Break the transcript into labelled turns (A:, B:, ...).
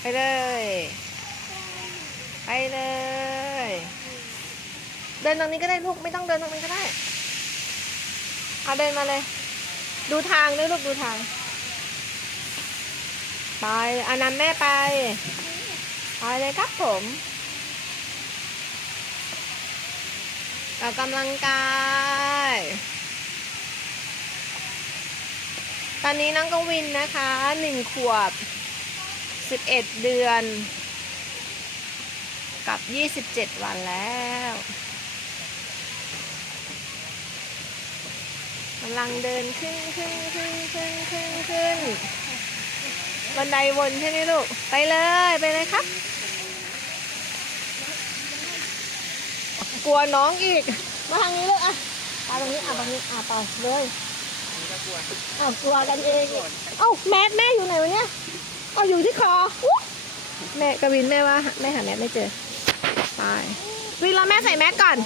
A: ไปเลย ไปเลย เดินตรงนี้ก็ได้ลูกไม่ต้องเดินตรงนี้ก็ได้ เอาเดินมาเลย ดูทางด้วยลูกดูทาง ไปอานำแม่ไป ไปเลยครับผมออกกำลังกาย ตอนนี้น้องกวินนะคะหนึ่งขวบ สิบเอ็ดเดือน กับยี่สิบเจ็ดวันแล้วกำลังเดินขึ้นขึ้นขึ้นขึ้นขึ้นขึ้นบันไดวนใช่ไหมลูก ไปเลย ไปเลยครับ กลัวน้องอีก มาทางนี้ลูกอะไปตรงนี้อะตรงนี้อะไปเลยอ้าวกลัวกันเอง เอ้าแมสแม่อยู่ไหนวะเนี่ย เอาอยู่ที่คอแม่กวินแม่ว่าแม่หาแมสไม่เจอไปวินรอแม่ใส่แมสก่อน